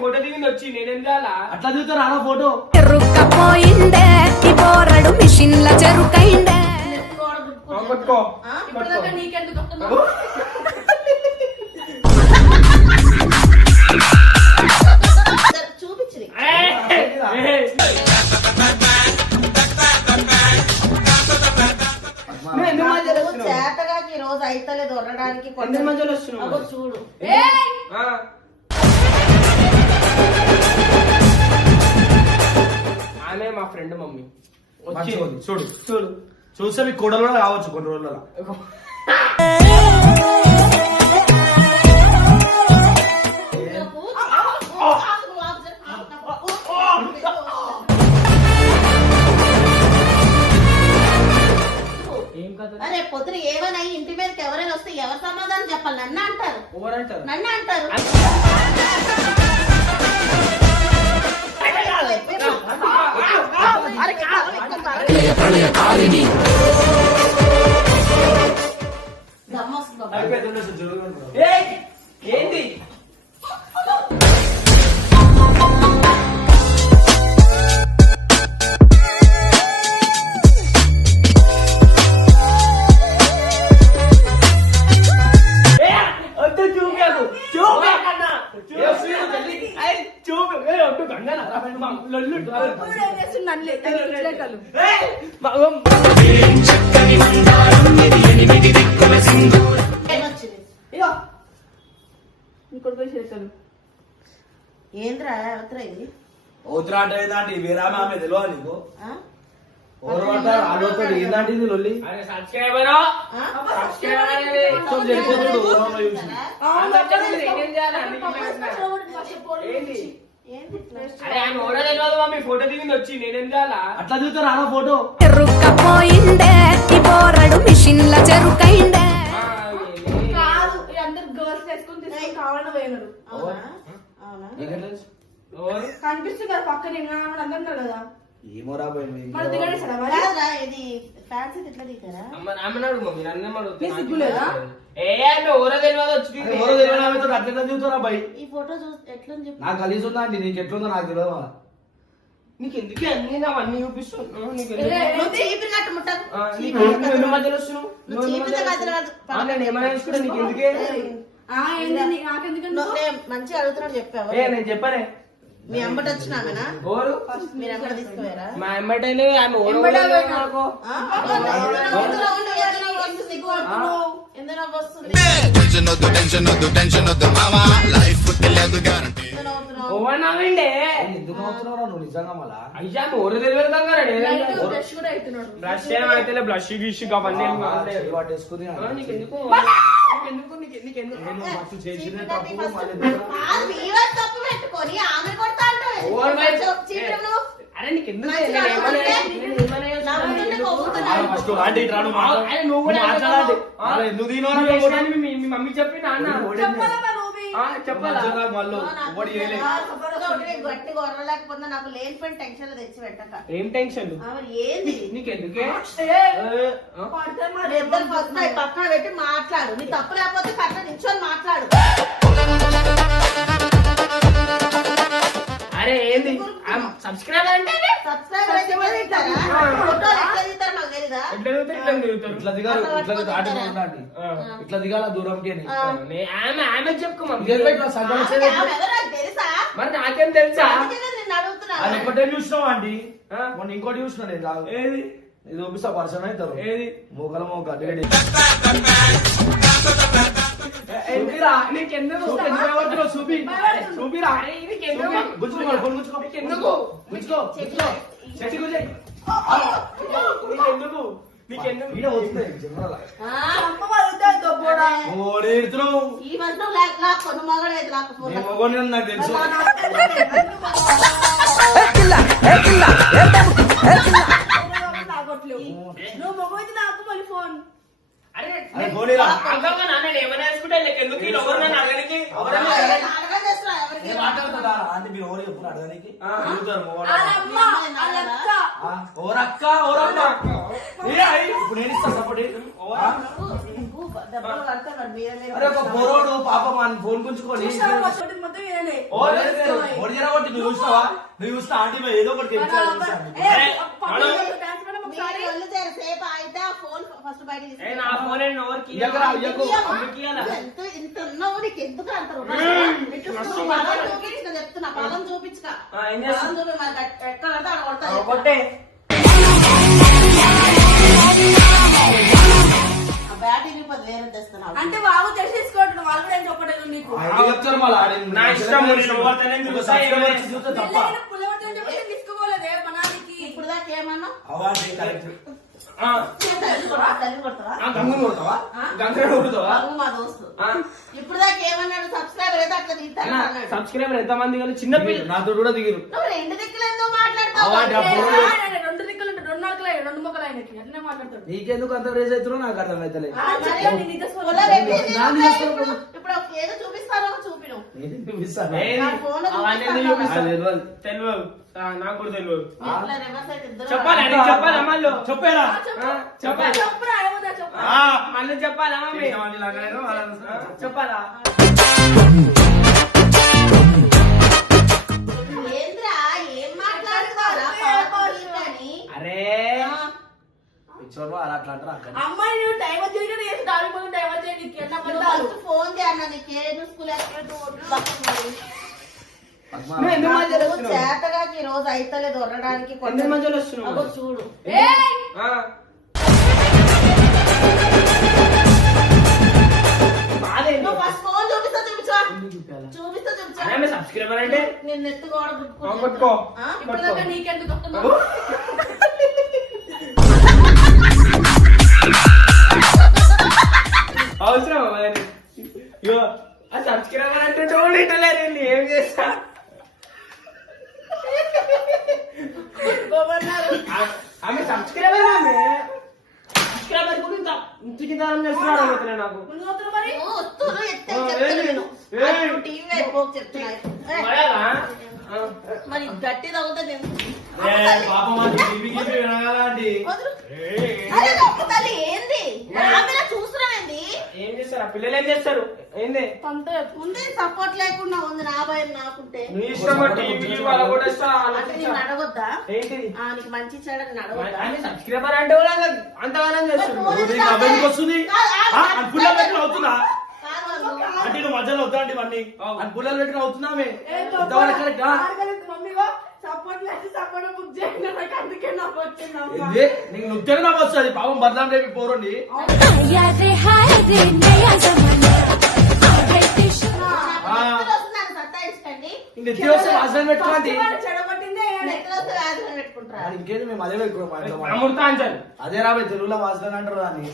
Photo దిగింది వచ్చి నేనేం చేయాలా? అట్లా దిగుతారు అలా ఫోటో చెరుకపోయిందే ఈ పోరడు మిషన్ల చెరుకైందే. చూపించి చేతగా ఈ రోజు అయితలేదు వరడానికి చూడు. ఆమె మా ఫ్రెండ్ మమ్మీ చూడు చూడు చూస్తే మీకు కూడలు కూడా కావచ్చు కొన్ని రోజులలో. అరే పొద్దున ఏమైనా ఇంటి మీదకి ఎవరైనా వస్తే ఎవరు సమాధానం చెప్పాలి? నన్ను అంటారు. నన్ను అంటారు. ఏంటి ఏంద్రా అవతరా ఇది? ఓతురా అంటే ఏంటంటే వేరే ఆమె తెలియదు నీకు? ఎవరు అంటారు ఆలోపడి ఏంటంటే ఇది లొల్లి? సబ్స్క్రైబర్ ఫోటో దిగింది వచ్చి నేనేం చేయాలా? అట్లా దిగుతారు అలా ఫోటో చెరుకపోయిందే ఈ పోరడు మిషన్ల చెరుకైందే. కావాలని పోయినారు. కనిపిస్తుంది కదా పక్కన అందరు కదా. ఏమో రాబోయింది ఇది ఫ్యాన్సీ ఎట్లా దిగుతారా? అట్లా దిగుతారా బై? ఈ ఫోటో ఎట్లా చెప్పు. నాకు కలిసి ఉందా అండి? నీకు ఎట్లుందో నాకు తెలియదు. నీకు ఎందుకే అన్ని అవన్నీ చూపిస్తున్నావు? మధ్యలో వస్తున్నావు నేను ఏమైనా చూసుకుంటా నీకు ఎందుకే? మంచిగా అడుగుతున్నాడు చెప్పావు. నేను చెప్పానే మీ అమ్మటి వచ్చినామేనా? మీరు ఎక్కడ తీసుకుపోయారా? మా అమ్మటైనా ఆమె ఎందుకు అవుతున్నావు నువ్వు నిజంగా మళ్ళా? అయ్యా ఊరు తెలియదు బ్రష్ ఏమైతే బ్లష్ గిష్ అవన్నీ పట్టేసుకుని అరే నీకెందుకు మీ మమ్మీ చెప్పి నాన్న చెప్పాలా? గట్టి కొరలేకపోతే నాకు లేనిపోయిన టెన్షన్ తెచ్చి పెట్టక. ఏం టెన్షన్? ఏంది నీకెందుకే? పక్కన పెట్టి మాట్లాడు. నీ తప్పు లేకపోతే పక్కన నిల్చొని మాట్లాడు. అరే ఏంది సబ్స్క్రైబర్ అంటే ఇట్లా దిగాల దూరంకి ఆమె చెప్పుకోమా మరి నాకేం తెలుసా? అది ఒకటే చూసినావు అండి. మొన్న ఇంకోటి చూసినా నేను. ఏది ఇది చూపిస్తా పర్సన్ అవుతారు. ఏది మోకల మోక నాకు తెలుసు. నువ్వు మొగోది నాకు మళ్ళీ ఫోన్ అరే అరే పోనీరా. అంగంగా నాన్న ఏమైనా వేసుకుంటే నీకు ఎందుకు ఈ ఎవరు నన్ను అడగనికి ఎవరన్నా అడగనికి? అడగని చేస్తున్నా ఎవరికి నేను మాట్లాడుతుందా అంటే మీరు ఎవరు చెప్పులు అడగడానికి అడుగుతారు మొగోడు. వాళ్ళ అమ్మ, వాళ్ళ అక్క. ఓరక్క ఓరమ్మ ఇప్పుడు నేను ఇస్తా సపోర్ట్ నీకు దెబ్బలు కడతాడు మీద మీద. అరే ఒక బోరోడు పాపం మన ఫోన్ గుంచుకొని చూసావా? మా చోటు మొత్తం ఈయననే. ఓడిజరగొట్టి నువ్వు చూసినావా నువ్వు చూస్తా ఆంటీ పోయి ఏదో ఒకటి ఏ, పక్కన డాన్స్ మేడం ఒకసారి. మీరు ఒళ్ళు చేరు సేపు అయితే ఆ ఫోన్ ఫస్ట్ బయట ఏ తీసుకురా. నా ఫోన్ ఏంటి ఎవరికి ఇయ్యకురా, ఇయ్యకు. అమ్మకి ఇయ్యాలా? ఇంత ఉన్నావు నీకు ఎందుకు అంత చెప్తున్నా పదం చూపించుక ఏం చేస్తా? పదం చూపి మరి ఎక్కడ కడితే అక్కడ కొడతా కొట్టే ఆ బ్యాటరీ వేరే తెస్తున్నావు అంటే బాబు తెలిసేసుకోవట్లేదు వాళ్ళు కూడా ఏం చెప్పలేదు నీకు. చెప్తారు మళ్ళీ నా ఇష్టం నేను ఎవరితోనే చూస్తా, ఏమైనా చూస్తే తప్ప పిల్లలైన పుల్లవతం చెప్పి తీసుకోలేదే మనానికి. ఇప్పుడు దాకా ఏమన్నా అవాంటి కరెక్ట్ ఆ, తల్లి కొడతావా ఆ, గంగుని కొడతావా గంగుని కొడతావా బాబు మా దోస్తు ఆ, ఇప్పుడు దాకా ఏమన్నాడు సబ్స్క్రైబర్ అయితే అట్లా తీస్తాను అన్నాడు సబ్స్క్రైబర్ ఎంత మంది కానీ చిన్న పిల్ల నాతో కూడా దిగిరు నువ్వు రెండు దిక్కులు ఎందుకు మాట్లాడతావు అవాంటి ఏ, అప్పుడు ఆయన రెండు దిక్కులు ఉంటాయి, రెండు నరకలు ఆయన, రెండు మొక్కలు ఆయనకి అట్లనే మాట్లాడతాడు. నీకెందుకు అంత రేజ్ అవుతున్నావు నాకు అర్థం అవుతలేదు ఆ, చెప్పు, నీ నిజ స్వరం. పొలం ఎక్కింది, నాన్న చేసుకో. ఇప్పుడు ఏదో చూపిస్తాను చూపిను నేను చూపిస్తాను. ఏది? నా ఫోన్ లో అవన్నీ చూపిస్తాను. ఎందుకు చూపిస్తా? అది తెలియదు. తెలియదు ఆ, నాకు కూడా తెలియదు ఇట్లా reverse అయితే ఇద్దరు చెప్పాలి నీకు చెప్పాలా మళ్ళీ చెప్పేరా చెప్పాలి చెప్పురా, ఏమవుతుందో చెప్పు. మళ్ళీ చెప్పాలా మమ్మీ చెప్పాలా ఏంద్రా ఏం మాట్లాడుతారా పాపని కానీ అరే పిచ్చోడు అలా అట్లా అంటారు అక్కడ అమ్మాయి నువ్వు టైం వచ్చి కదా చేసి దాని ముందు టైం వచ్చి నీకు ఎన్న పడ్డాలు. ఫోన్ చేయన్నా నీకే నువ్వు స్కూల్ నువ్వు ఎందుకు మధ్యలో వస్తున్నావు? చేతగా ఈ రోజు అయితలేదు వరడానికి ఎందుకు మధ్యలో వస్తున్నావు? అగో చూడు ఏయ్! ఆ. బాధేంటి? నువ్వు ఫస్ట్ ఫోన్ చూపిస్తా చూపించా ఎందుకు చూపించాలా? చూపిస్తా చూపించా అరే సబ్స్క్రైబర్ అంటే నేను నెత్తు కూడా కొట్టుకో ఇప్పుడు దాకా నీకెందుకు వస్తున్నావు? అవసరం మరి ఇగో ఆ సబ్స్క్రైబర్ అంటే చూడలేరు ఏం చేస్తా ఆమె సబ్స్క్రైబర్ ఆమె సబ్స్క్రైబర్ కూడా ఇంటికి దానం చేస్తున్నాడు అనుకుంటున్నా నాకు ముందు వస్తున్నా మరి? వస్తున్నా ఎత్తే ఆ, చెప్తాను ఏయ్, ఏయ్. టీవీ అయిపోకు చెప్తున్నా ఏయ్, మరలా? ఆ. మరి గట్టి తగ్గుతుంది పాపం అది టీవీ గీపీ వినగాలండి అరే ఒక్క తల్లి ఏంది ఆమె చూస్తున్నావేంది ఏం చేస్తారు ఆ పిల్లలు ఏం చేస్తారు ఏంది అంతే. ఉంది సపోర్ట్ లేకుండా ఉంది నా భయం నాకుంటే నీ ఇష్టం టీవీ వాళ్ళ కూడా ఇష్టం అంటే నేను అడగొద్దా ఏంటిది నీకు మంచి చెడు నేను అడగొద్దా ఆయన సబ్స్క్రైబర్ అంటే కూడా అంతగానం చేస్తుంది నీకు అబ్బాయికి వస్తుంది పుల్లలు పెట్టుకుని అవుతుందా కాదు వాళ్ళు. అంటే నువ్వు మధ్యలో వద్దా అంటే ఇవన్నీ అని పుల్లలు పెట్టుకుని అవుతున్నామే ఏ ఇంతవరకు కరెక్టా? ఆడగలేదు మమ్మీగో సపోర్ట్ లేదు సపోర్ట్ బుక్ చేయండి నాకు అందుకే నాకు వచ్చింది అమ్మ. ఏంది? నీకు నృత్యం నాకు వస్తుంది పాపం బదనాం రేపు పోరండి हाय रे हाय रे नया जमाना आ गए देश నెత్తులు వస్తే నన్ను సత్తాయించకండి ఇంక ఎత్తి వస్తే వాసన పెట్టుకోండి వాడు చెడగొట్టిందే ఈయనే. నెత్తులు వస్తే వ్యాధులు పెట్టుకుంటారా ఇంకేది మేము అదే పెట్టుకోం అమృతాంజన్ అదే రాబోయే తెలుగులో వాసన అంటారు దాన్ని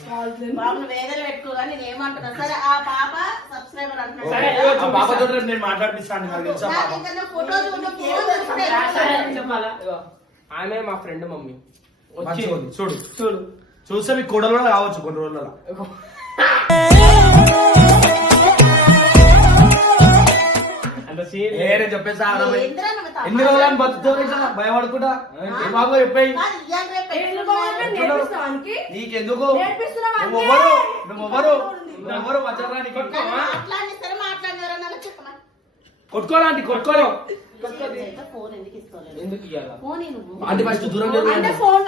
బాబు నువ్వు వేదలు పెట్టుకో కానీ నేను ఏమంటున్నా సరే ఆ పాప సబ్స్క్రైబర్ సరే, అంటున్నాడు ఆ పాపతో రేపు నేను మాట్లాడిపిస్తాను నాకు తెలుసా నాకు పాప ఇంకా నా ఫోటో చూడు ఫోన్ చూస్తే సరే, చెప్పాలా ఇగో, ఆమె మా ఫ్రెండ్ మమ్మీ వచ్చి మంచిగా ఉంది. చూడు చూడు చూస్తే మీకు కూడలు కూడా కావచ్చు కొన్ని రోజులలో అంత సీన్ ఏరే చెప్పేసా ఏందిరా నువ్వు తప్ప- ఎన్ని రోజులని బతుకుతా భయపడుకుంటా ఏ బాబు చెప్పాయి కాదు, ఇయ్యాల రేపు ఎట్లు పెట్టుకున్నావు. బాగుంటే నేర్పిస్తావానికి? నీకెందుకు నేర్పిస్తున్నావా అంటే? నువ్వెవరు మధ్యరానికి మాట్లాడి సరే మాట్లాడి ఎవరన్నా చెప్పమా కొట్టుకోవాలంటే కొట్టుకోలేవు ఫోన్ ఎందుకు ఇస్తావు ఎందుకు ఇయ్యాలా ఫోన్ నువ్వు అంటే ఫస్ట్ దూరం లేదు అంటే ఫోన్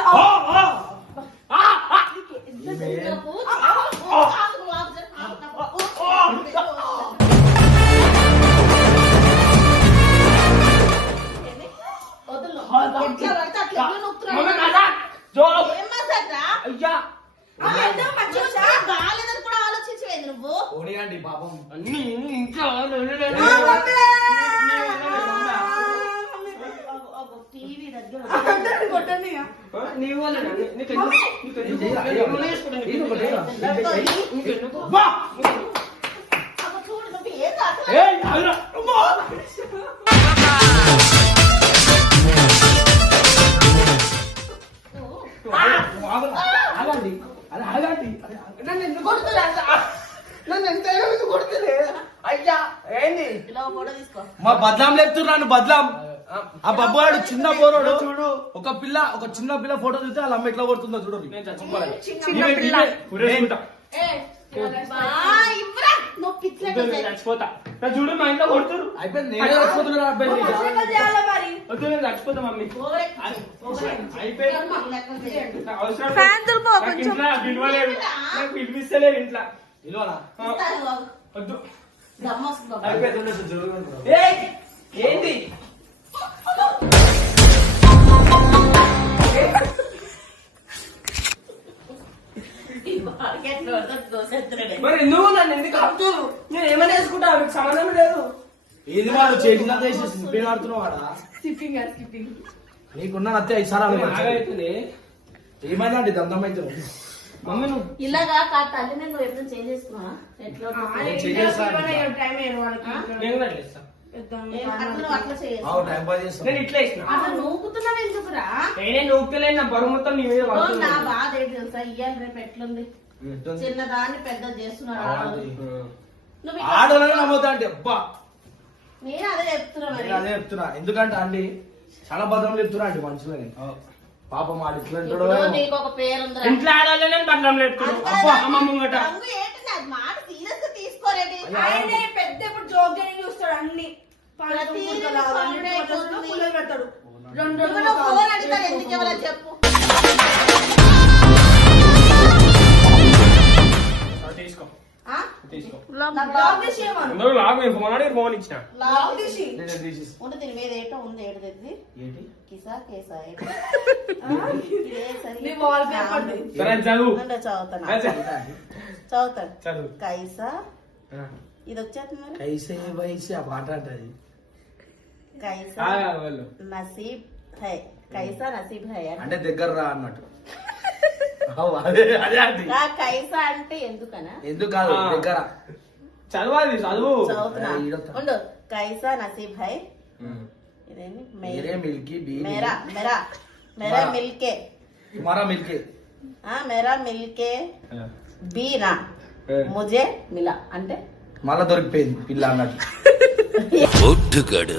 మమ్మీ కదా జోక్ అయ్యా బాగాలేదని కూడా ఆలోచించలేదు నువ్వు పోనీయండి పాపం అన్ని ఇంకా టీవీ దగ్గర కొట్టండి నీ వల్ల నీకెందుకు చూడు నువ్వు ఏం అసలు ఏయ్, ఆగురా. అమ్మా. ఆగండి అరే ఆగాండి. నన్ను ఎందుకు కొడుతున్నా? నన్ను ఎంతైనా ఎందుకు కొడుతుంది? అయ్యా ఏంది? ఇలా ఫోటో తీసుకో. మా బద్లాం లేపుతున్నాను బద్లాం. ఆ బబ్బువాడు చిన్న పోరోడు చూడు. ఒక చిన్న పిల్ల ఫోటో చూస్తే వాళ్ళ అమ్మ ఎట్లా కొడుతుందో చూడు. నేను చచ్చిపోవాలి. బా, ఇవ్వరా. నువ్వు పిచ్చిలేక నేను చచ్చిపోతా. నా చూడు మా ఇంట్లో కొడుతురు. అయిపోయింది నేనే చచ్చిపోతున్నా అబ్బాయి. చేయాలి మరి. వద్దు నేను చచ్చిపోతా మమ్మీ. అయిపోయింది. అవసరం లేదు. ఫ్యాన్ దులుపు నాకు కొంచెం. ఇంట్లో పిలవలేదు. నాకు పిలిపిస్తలేదు ఇంట్లో. ఇల్వనా? వద్దు. దమ్మొస్తుంది బాబు. అయిపోయింది ఉండొచ్చు, జరుగుతుంది. ఏయ్, ఏంది? ఈ మార్కెట్లో దోసేస్తున్నాడే. మరి నువ్వు నన్ను ఎందుకు ఆపుతావు? నేను ఏమైనా వేసుకుంటా, మీకు సంబంధం లేదు. ఏది వాడు చేసినా చేసేసి నువ్వేం ఆడుతున్నావు వాడా? Skipping skipping. నీకున్న నత్తే 5 సార్లు అనుకోవచ్చు. ఆగైతుంది. ఏమైనా అండి దంతం అయితే మమ్మీ నువ్వు ఇలాగా తల్లిని నువ్వు ఎప్పుడు చేంజ్ చేసుకున్నావా? ఎట్లా టైం అయ్యారు వాళ్ళకి. నేను కూడా అట్లా ఇస్తా. అట్లా చేయాలి. టైం పాస్ చేస్తాం. నేను ఇట్లా ఇస్తున్నా. అట్లా నూకుతున్నావు ఎందుకురా? నేనే నూపుతలేను, నా బరువు మొత్తం నీ మీద ఓ, పడుతుంది. నా బాధ ఏంటి తెలుసా? ఇయ్యాలి రేపు ఎట్లుంది? చిన్నదాన్ని పెద్ద చేస్తున్నారు ఆడవాళ్ళు. నువ్వు ఇట్లా- ఆడోళ్ళని నమ్మవుతా అంటే అబ్బా నేను అదే చెప్తున్నా మరి. నేను అదే చెప్తున్నా. ఎందుకంటే అండి చాలా భద్రం చెప్తున్నా అండి మనుషులని. పాపం ఆడు ఇట్లా అంటాడో ఇప్పుడు ఏమో. నీకు ఒక పేరుందిరా. ఇంట్లో ఆడాలని బంధం లేదు. అబ్బా అమ్మ ముంగట. రంగు ఏంటి? అది మాట సీరియస్ గా తీసుకోరేది. ఆయనే పెద్ద ఇప్పుడు జోక్ గానే చూస్తాడు అన్ని. ప్రతిదీ పుల్లలు పెడతాడు. రెండు నువ్వు నా ఫోన్ అడుగుతాను ఎందుకు ఇవ్వాలని చెప్పు. తీసుకో ఆ? తీసుకో. నాకు లాక్ తీసి ఏమను? అందరూ లాగు, నేను ఫోన్ అడిగి ఫోన్ ఇచ్చిన. లాక్ తీసి. నేను తీసేసి ఉంటే దీని మీద ఏటో ఉంది ఏడు దగ్గర ఏంటి కిసా కేసా ఏటో. నీ వాల్ పేపర్ ది. సరే చదువు. చదువుతాను ఆ, చదువు. చదువుతాను. చదువు. కైసా ఆ. ఇది వచ్చేస్తుంది మరి. కైసే వైసే ఆ పాట అంటది. కైసా ఆగాలి వాళ్ళు. నసీబ్ హై. కైసా నసీబ్ హై అని. అంటే దగ్గర రా అన్నట్టు. అదే అదే అండి. ఆ కైసా అంటే ఎందుకనా? ఎందుకు కాదు ఆ. దగ్గర చదవాలి, చదువు. చదువుతున్నా. ఈడొత్తా. ఉండు. కైసా నసీబ్ హై. ఇదేంటి? మేరే Milky be Mera Mera Mera Mara. మిల్కే. Mara Milky మేరా మిల్కే బీనా ముజే మిలా అంటే మళ్ళా దొరికిపోయింది పిల్ల అన్నట్టు. ఒట్టుగడు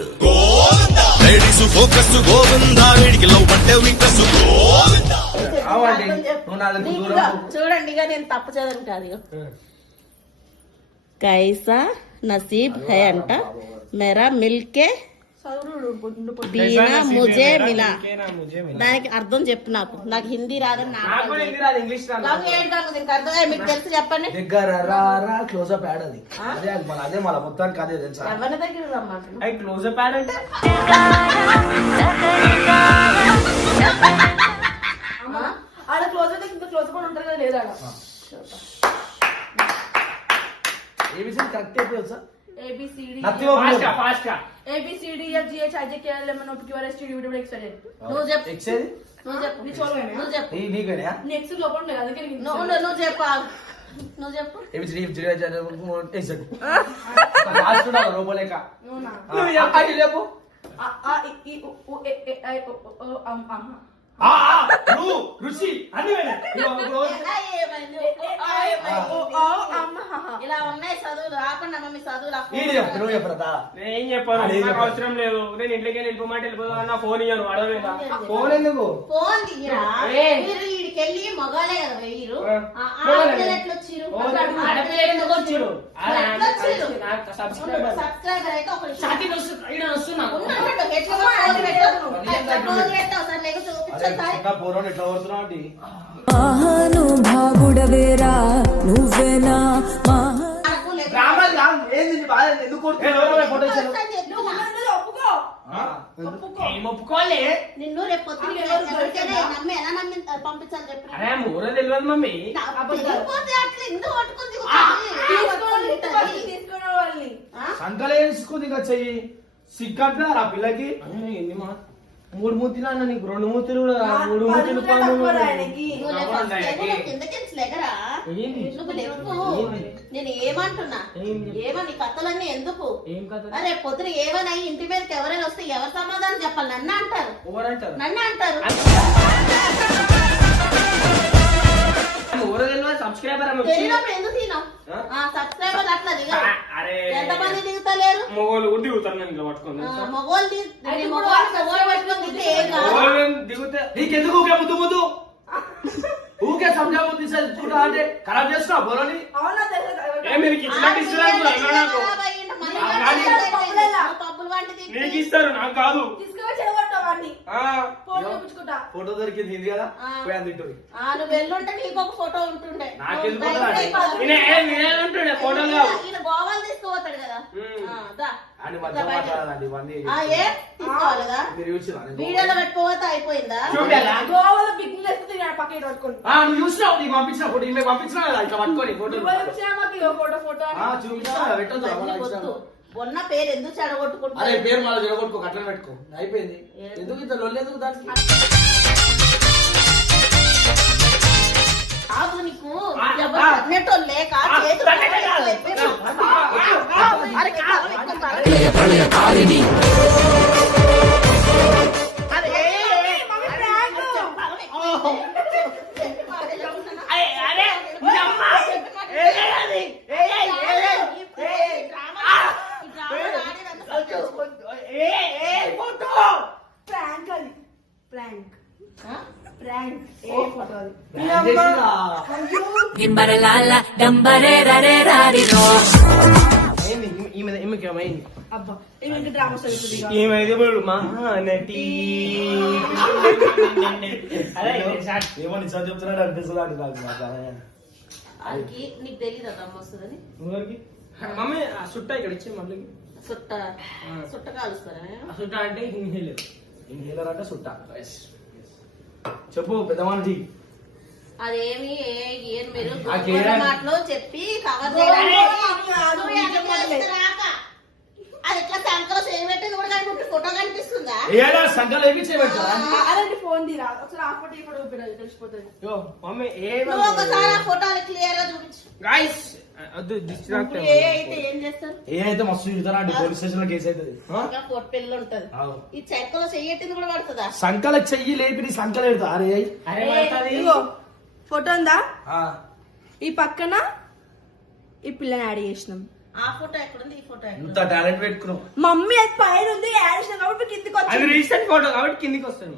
లేడీసు ఫోకస్ గోవిందా వీడికి లవ్ అంటే వీకస్ గోవిందా కావండి. అర్థం చెప్పు. నువ్వు నా దగ్గర నీకు దూరం ఇక పో. చూడండి ఇక నేను తప్పు చదవను కాదు ఇక. కైసా నసీబ్ హై అంట. మేరా మిల్కే బీనా ముజే మిలా. దానికి అర్థం చెప్పు. నాకు హిందీ రాదని నాకు కూడా హిందీ రాదు, ఇంగ్లీష్ రాదు. దీనికి అర్థం మీకు తెలుసు చెప్పండి. దగ్గర రా రా క్లోజ్ అప్ యాడ్ అది. అదే మళ్ళీ మొత్తానికి అదే తెలుసా. ఎవరి దగ్గర రమ్మంటున్నావు? అయి క్లోజ్ అప్ యాడ్ అంటే ఆడ క్లోజ్ అయితే ఇంత క్లోజ్ కూడా ఉంటారు కదా లేదా? ఏ విషయం కరెక్ట్ అయిపోయి తెలుసా. ABCD ఫాస్ట్ గా, ఫాస్ట్ గా. ABCDFGH IJKL MNOPQRSTUV నువ్వు చెప్పు. ఎక్సేది నువ్వు చెప్పు. నువ్వు చెప్పు. నీకేనా నెక్స్ట్ లోపల ఉండదు అందుకే నీకు నువ్వు చెప్పు. నువ్వు చెప్పు. రూపలేక అవునా? నువ్వు చెప్పు. లేపు A, A, I, I, U, U, E, E, I, O, O, రుచి అన్ని ఎలా ఏమైంది? ఇలా ఉన్నాయి చదువులు. ఆపండి అమ్మ మీ చదువులు. నువ్వు చెప్పరా. నేను ఏం చెప్పాను, అదే నాకు చెప్పాను. అవసరం లేదు. నేను ఇంట్లోకి వెళ్ళిపోమంటే వెళ్ళిపోదా, నా ఫోన్ ఇయ్యను అడవేదా. ఫోన్ ఎందుకు ఫోన్ తీయరా? ఏ? మీరు వీడికి వెళ్ళి మగాలే కదా వెయ్యరు. ఆ. ఆడపిల్లలు ఎట్లా వచ్చిర్రు? ఆడపిల్లలు ఎందుకు వచ్చిర్రు? ఎట్లా వచ్చిర్రు? నాకు సబ్స్క్రైబర్ సబ్స్క్రైబర్ అయితే ఒక నిమిషం. షాకింగ్ వస్తున్నా. ఉన్నాడు. ఎట్లా ఫోన్ పెట్టావు? ఎట్లా ఫోన్ పెట్టావు? సార్ నీకు చూపించాలి. చిన్న పోరాడు ఎట్లా కొడుతున్నావు అంటే మహానుభావుడవేరా నువ్వేనా మహా నాకు లేదు. ఏంది బాధ ఎందుకు కొడుతున్నావు ఫోటో ఇచ్చాను అని చెప్తున్నా. ఒప్పుకో. ఏం ఒప్పుకోలే. నిన్ను రేపు పొద్దున్న ఎవరికైనా నమ్మి ఎలా నమ్మి పంపించాలి చెప్పు. అరే ఊర తెలియదు మమ్మీ. తిరిగిపోతే అట్లా ఎందుకు పట్టుకొని తీసుకున్న వాళ్ళని సంకలు వేసుకుంది ఇంకా చెయ్యి సిగ్గట్లా ఆ పిల్లకి. ఎన్ని మా 3 మూతిలు అన్న, నీకు 2 మూతిలు కూడా 3 మూతిలు ఆయనకి కిందకెళ్ళరా? ఏంది? నువ్వు లేవు. నేను ఏమంటున్నా? ఏమని కథలన్నీ ఎందుకు? ఏం కథ? అరే పొద్దున ఏమైనా ఇంటి మీదకి ఎవరైనా వస్తే ఎవరు సమాధానం చెప్పాలి? నన్ను అంటారు. ఎవరంటారు? నన్ను అంటారు. ఊర సబ్స్క్రైబర్ వచ్చి తెలియనప్పుడు ఎందుకు తినావు ఆ? సబ్స్క్రైబర్ అట్లా దిగా అరే ఎంతమంది దిగుతలేరు మొగోళ్ళు కూడా దిగుతారు నేను ఇలా పట్టుకొని మగోళ్ళు మగోళ్ళు పట్టుకొని దిగితే ఏం కాదు మొగోళ్ళు దిగుతే నీకెందుకు ఊకే ముద్దు ముద్దు ఊకే సంజా ముద్దు తీసుకుంటా అంటే ఖరాబ్ చేస్తున్నావు బోలని అవునా తెలుసు ఏ మీరు ఇచ్చినట్టు ఇస్తున్నారు నాకు పప్పులు వంటి నీకు ఇస్తారు నాకు కాదు తీసుకుని చెడగొట్టావు వాడిని ఆ, ఫోన్ చూపించుకుంటా ఫోటో దొరికింది ఇది కదా పోయాను తింటుంది నువ్వు వెళ్ళుంటే నీకు ఒక ఫోటో ఉంటుండే నాకెందుకు నువ్వు ఉంటుందా? బయటకు అయిపోతావు. నేనేమంటుండే ఫోటోలు కావు ఈయన గోవాలు తీసుకుపోతాడు కదా దా. అని మధ్య మాట్లాడాలండి ఇవన్నీ ఏ తీసుకోవాలి కదా మీరు చూసినా వీడియోలో పెట్టుకోపోతే అయిపోయిందా చూడాలా గోవాలో పిక్నిక్ వేస్తే పక్కన పట్టుకోండి నువ్వు చూసినావు నీకు పంపించిన ఫోటో ఈమె పంపించిన కదా ఇట్లా పట్టుకొని ఫోటో ఫోటో ఫోటో అని చూపించా పెట్టదు ఇవన్నీ వద్దు. మొన్న పేరు ఎందుకు చెడగొట్టుకుంటా అరే పేరు మళ్ళీ జడగొట్టుకో అట్లా పెట్టుకో అయిపోయింది ఎందుకు ఇంత లొల్లి ఎందుకు దానికి కాదు నీకు ఎవరు తన్నటోళ్ళే కాదు చేతులు అరే కాదు, ఎక్కువ కాదు. అరే, ప్రాంక్ అది ప్రాంక్ ప్రాంక్ ఏ ఫోటో అది గింబరలాల డంబరే రరే రారిరో ఏమైంది అబ్బా ఏమిటి డ్రామా చదువుతుంది ఏమైంది మహానటి అరే ఏమో నిజం చెప్తున్నాడు అనిపిస్తుంది అంటే నాకు వాడికి నీకు తెలియదు అమ్మ వస్తుందని ఎవరికి మమ్మీ ఆ సుట్ట ఇక్కడ ఇచ్చే మళ్ళీ సుట్ట సుట్ట కాలుస్తారా ఆ సుట్ట అంటే ఇన్హేలర్ ఇన్హేలర్ అంటే సుట్ట చెప్పు పెద్దవాళ్ళకి అదేమి ఏం మీరు ఆ కేరా- మాటలో చెప్పి కవర్ అది ఎట్లా సంకలో చేయబెట్టేది కూడా కనిపి ఫోటో కనిపిస్తుందా ఏడా సంఘాలు వేపించేయబెడతారా అలాంటి ఫోన్ తీరా ఒకసారి ఆ ఫోటో ఈ ఫోటో ఊపిరాదు తెలిసిపోతుంది యో మమ్మీ నువ్వు ఒకసారి ఆ ఫోటోలు క్లియర్ గా చూపించు గాయ్స్ వద్దు డిస్ట్రాక్ట్ ఇప్పుడు ఏ అయితే ఏం చేస్తారు ఏ అయితే మస్తు చూస్తారా అంటే పోలీస్ స్టేషన్ లో కేసు అవుతుంది ఇంకా ఫోటో పెళ్ళి ఉంటది అవును. ఈ చెక్కలో చెయ్యట్టింది కూడా పడుతుందా సంకల చెయ్యి లేపి నీ సంకలు పెడతా అరే అరే పడతది. ఇదిగో ఫోటో ఉందా ఆ. ఈ పక్కన ఈ పిల్లని యాడ్ చేసినాం ఆ ఫోటో ఎక్కడుంది ఈ ఫోటో ఎక్కడ ఇంత టాలెంట్ పెట్టుకున్నావు మమ్మీ అది పైన ఉంది యాడ్ చేసినాం కాబట్టి కిందికి అది వచ్చింది రీసెంట్ ఫోటో కాబట్టి కిందికి వస్తాను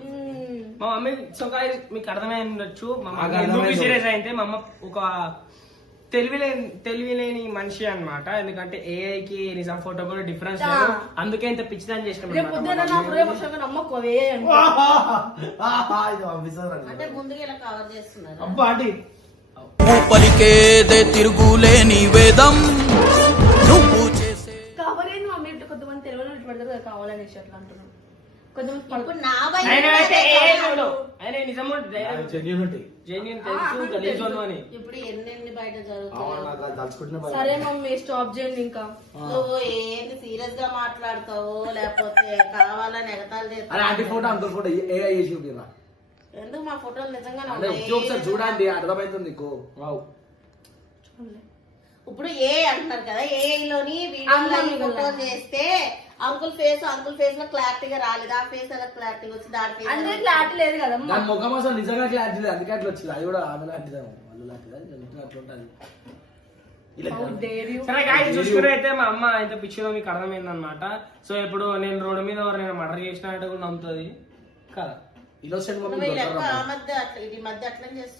మా మమ్మీ సో guys, మీకు అర్థమై ఉండొచ్చు మా నాకు మమ్మీ ఎందుకు అర్థమైంది. సీరియస్ అయితే మా అమ్మ ఒక తెలివిలేని మనిషి అన్నమాట. ఎందుకంటే ఏఐకి నిజం ఫోటో కూడా డిఫరెన్స్ లేదు. అందుకే ఇంత పిచ్చిదాన్ని చేసినాం రేపు పొద్దున్న నా ప్రేమోషంగా నమ్మకోవే ఇది పంపిస్తారు అంటే ముందుగా ఇలా కవర్ చేస్తున్నారు అబ్బా ఆంటీ పలికేదే తిరుగులేని వేదం నువ్వు చేసే కవర్ ఏంది మమ్మీ ఇట్లా కొంతమంది తెలియని ఇట్లా పెడతారు కదా కావాలనేసి అట్లా అంటున్నాను కొంతమంది ఇప్పుడు నా బయట ఆయన అయితే AI చూడు. ఆయన నిజము జెన్యూన్ ఉంటాయి జెన్యూన్ తెలుసు గలీజోను అని. ఇప్పుడు ఎన్ని బయట అవును, జరుగుతున్నాయి నాకు అది తలుచుకుంటున్నా భయం. సరే మమ్మీ స్టాప్ చేయండి ఇంకా నువ్వు ఏంటి సీరియస్ గా మాట్లాడతావో లేకపోతే కావాలని ఎగతాలు అరే ఆంటీ చేస్తావు ఫోటో అంకుల్ ఫోటో ఏఐ చేసి చూపిరా ఎందుకు మా ఫోటోలు నిజంగానే అంటే ఉన్నాయి? ఒకసారి చూడండి అర్థమవుతుంది నీకు వావ్. ఇప్పుడు ఏ అంటున్నారు కదా ఏ లోని అమ్మాయి వీడియో వల్ల. ఫోటో చేస్తే అంకుల్ ఫేస్ లో క్లారిటీగా రాలేదు ఆ ఫేస్ అలా క్లారిటీగా వచ్చి దాని face అంటే అలా- క్లారిటీ లేదు కదా దాని ముఖం అసలు నిజంగా క్లారిటీ లేదు అందుకే అట్లా వచ్చింది అది కూడా ఆమె లాంటిదా వాళ్ళు లాంటిదా అట్లా ఉంటుంది ఇలా సరే గాయస్ చూసుకుని అయితే మా అమ్మ ఎంత పిచ్చిదో మీకు అర్థమైంది అనమాట. సో ఇప్పుడు నేను రోడ్డు మీద ఎవరైనా మర్డర్ చేసినట్టు కూడా నమ్ముతుంది కదా. ఇన్నోసెంట్ నువ్వు ఈ లెక్క ఆ మధ్య అట్లా ఇది మధ్య అట్లా చేస్తున్నావు